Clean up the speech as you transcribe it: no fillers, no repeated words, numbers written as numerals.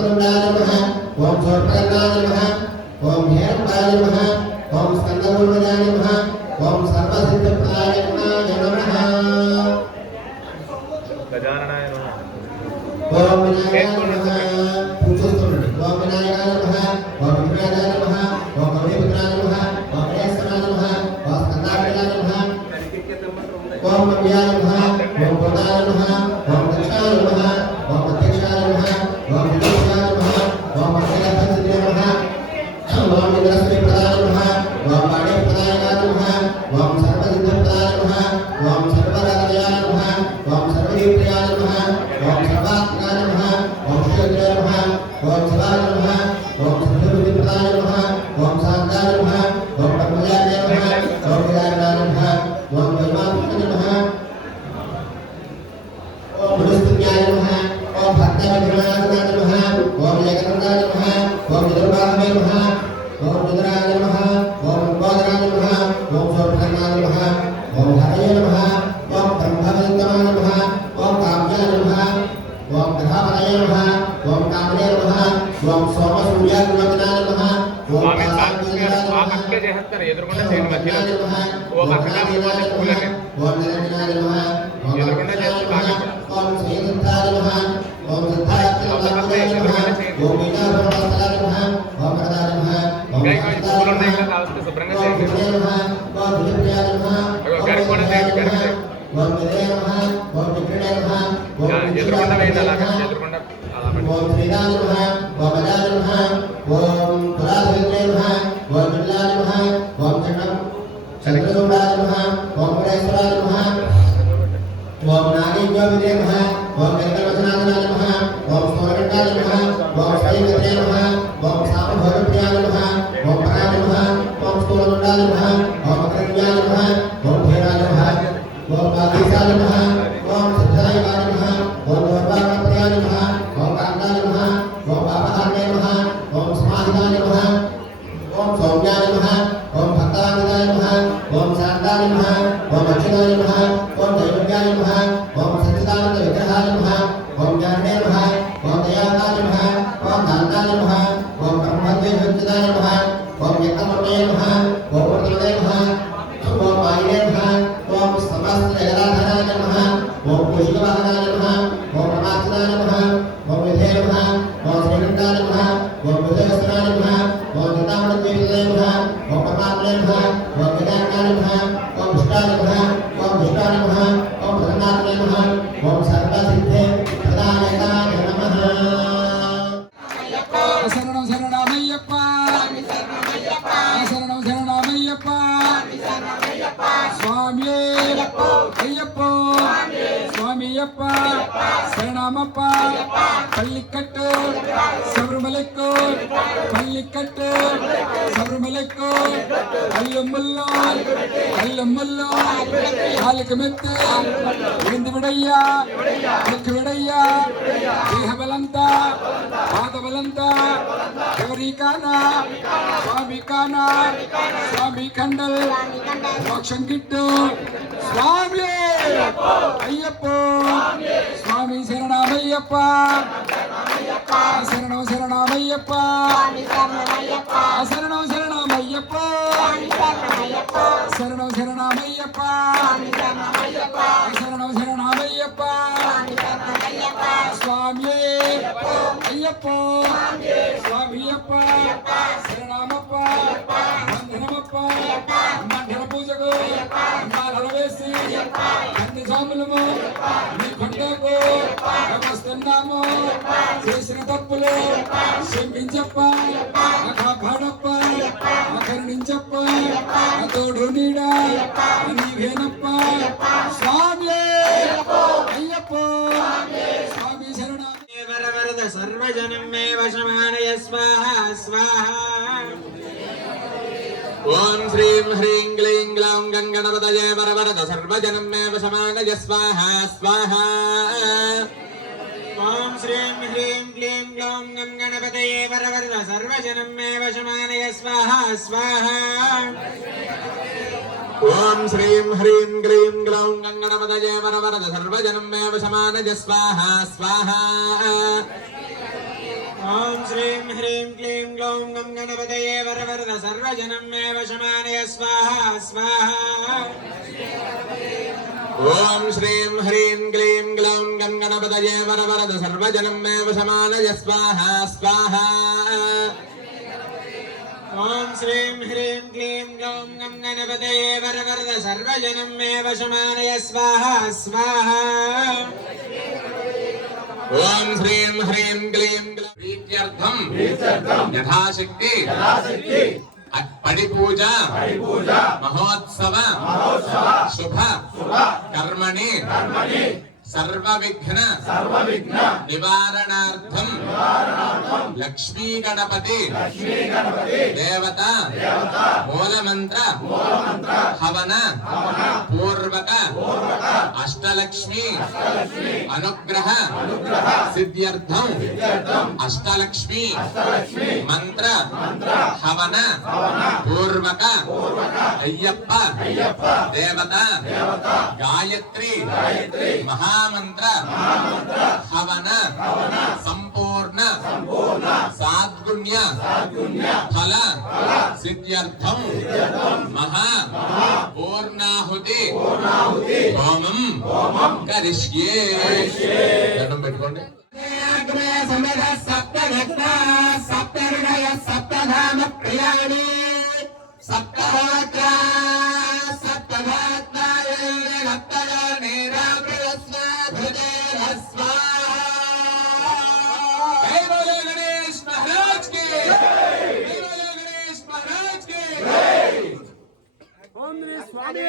वक्रतुण्डाय नमः ओम सूर्पकर्णाय नमः ओम हेरम्बाय नमः ओम स्कन्दपूर्वजाय नमः ओम सर्वसिद्धप्रदाय नमः गजाननाय नमः ओम विनायकाय नमः पूजिस्तुंडि ओम विनायकाय नमः ओम विघ्नराजाय नमः ओम गौरीपुत्राय नमः ओम गणेशाय नमः ओम स्कन्दाय नमः ओम मंगलाय नमः ओम प्रदाय नमः ओम दक्षाय नमः ओम अध्यक्षाय नमः ओम विनायकाय नमः ओम अक्षयपतिये नमः ओम इंद्रश्रीप्रदाय नमः ओम वाणीप्रदाय नमः ओम सर्वसिद्धप्रदाय नमः ओम सर्वराजयाय नमः ओम सर्वदीप्रियाय नमः ओम सर्वात्मकाय नमः ओम श्रीद्रय नमः ओम शिवाय नमः ओम सिद्धिप्रदाय नमः ओम शान्ताय नमः ओम ब्रह्मजाय नमः ओम विराजाय नमः ओम वैमात्मकाय नमः ओम गुरुस्तुत्याय नमः ओम भक्तविग्रहाय नमः ओम लेखनन्दाय नमः ओम विदुर्भावे नमः ओम रुद्राय नमः ओम बोधराय नमः ओम सूर्पकर्णाय नमः ओम हरये नमः ओम ब्रह्मविद्वाय नमः ओम काम्याय नमः ओम ग्रहपतये नमः ओम कामने नमः ओम सोमसूर्याग्निवदनाय नमः ओम आके చేస్తారు ఎదురుకుండా చేయండి మధ్యలో ఓ పక్కన నిలబడి పూలని ओम निरंजनाय नमः ఎదురుకుండా చేస్తే బాగా ओम श्रीदत्ताय नमः ओम सिद्धाय नमः ओम मीनाभवनाय नमः ओम वरदाय नमः ओम పూలు ఉన్నాయి కదా కావాల్సిన శుభ్రంగా చేయండి ओम विजयाय नमः గడి కూడా చేయండి గడి ओम विजयाय नमः ओम विग्रहाय नमः ఎదురుకుండా వేయండి అలాగే ఎదురుకుండా అలా ओम श्रीराय नमः ओम अजाय नमः ओम पुराधीनाय नमः ओम विद्याय नमः ओम चक्रसूडाय नमः ओम परेश्वराय नमः ओम नागेन्द्रविदे नमः ओम वेंकटवचनाय नमः ओम सूर्यकण्ठाय नमः ओम श्रीविद्रे नमः ओम सामभौरप्रियाय नमः ओम पराय नमः ओम स्थूलदण्डाय नमः ओम अग्रण्याय नमः ओम धीराय नमः ओम कालीसाय नमः ओम सिद्धाय नमः ओम दुर्वाप्रियाय नमः ओम कान्ताय नमः ओम पापहारणे नमः ओम समाधिदाय नमः ओम सौम्याय नमः ओम भक्ताय नमः ओम शान्ताय नमः ओम अच्युताय नमः ओम दैवज्ञाय नमः ओम सच्चिदानंद विग्रहाय नमः ओम ज्ञाने नमः ओम दयाताय नमः ओम दाताय नमः ओम ब्रह्मज्ञ विद्याय नमः ओम यज्ञमूर्तये नमः ओम वर्तमते नमः ओम वायुवे नमः ओम समस्त जगदाधाराय नमः ओम कुशलवाहनाय नमः ओम प्रमाचिताय नमः ओम विधे नमः ओम श्रीगण्ठाय नमः ओम विजयस्त्राय नमः ओम चितामणिदेवाय नमः ओम परमात्मने नमः ओम विनायकाय नमः ओम विष्णाय नमः ओम विष्णाय नमः ओम प्रसन्नात्मने नमः ओम सर्वसिद्धे प्रदायकाय नमः शरणं शरणमय्यप्प शरणं शरणमय्यप्प स्वामी अय्यप्पो स्वामी अय्यप्प शरणमप्प पल्लिकट्टु शबरिमलैक्कु पल्लिकट्टु शबरिमलैक्कु अल्लुम्मुल्लु अल्लुम्मुल्लु कालिक मेत्ते विंदु विडय्या मुक्कु विडय्या देह बलंता पाद बलंता ఎవరికానా స్వామికానా స్వామి కండల్ మోక్షం గిట్టు స్వామి అయ్యప్ప స్వామి శరణమయ్యప్ప శరణం శరణమయ్యప్ప శరణం శరణమయ్యప్ప శరణం శరణమయ్యప్ప శరణం శరణమయ్యప్ప స్వామి అయ్యప్ప స్వామి అప్ప శరణమప్ప వందనమప్ప మండల పూజకు మాలలు వేసి అన్ని స్వాములము మీ కొండకు నమస్తున్నాము చేసిన తప్పులు క్షమించప్ప కాపాడప్ప కరుణించప్ప తోడు నీడ నీవేనప్ప స్వామి అయ్యప్ప స్వామి శరణ వరద సర్వజనం మే వశమానయ స్వాహా స్వాహా ఓం శ్రీం హ్రీం క్లీం గ్లౌం గణపతయే వరవరద సర్వజనం మే వశమానయ స్వాహా స్వాహా ఓం శ్రీం హ్రీం క్లీం గ్లౌం గణపతయే వరవరద సర్వజనం మే వశమానయ స్వాహా స్వాహా ఓం శ్రీం హ్రీం క్లీం గ్లౌం గణపతయే వరవరద సర్వజనం మే వశమానయ స్వాహా స్వాహా ఓం శ్రీం హ్రీం క్లీం గ్లౌం గం గణపతయే వరవరద సర్వజనం మే వశమానయ స్వాహా స్వాహా ఓం శ్రీం హ్రీం క్లీం గ్లౌం గం గణపతయే వరవరద సర్వజనం మే వశమానయ స్వాహా స్వాహా ఓం శ్రీం హ్రీం క్లీం గ్లౌం గం గణపతయే వరవరద సర్వజనం మే వశమానయ స్వాహా స్వాహా ఓం శ్రీం హ్రీం క్లీం గ్లౌం ప్రీత్యర్థం యథాశక్తి పడి పూజ మహోత్సవ శుభ కర్మణి సర్వ విఘ్న నివారణార్థం లక్ష్మీ గణపతి దేవత మూలమంత్ర హవన పూర్వక అష్టలక్ష్మి అనుగ్రహ సిద్ధ్యర్థం అష్టలక్ష్మి మంత్ర హవన పూర్వక అయ్యప్ప దేవత గాయత్రి మహామంత్ర హవన సంపూర్ణ సాద్గుణ్య ఫల సిద్ధ్యర్థం మహా పూర్ణాహుతి హోమం కరిష్యే. దండం పెట్టుకోండి. సప్తధామ ప్రియాణి సప్తహోత్రా Swami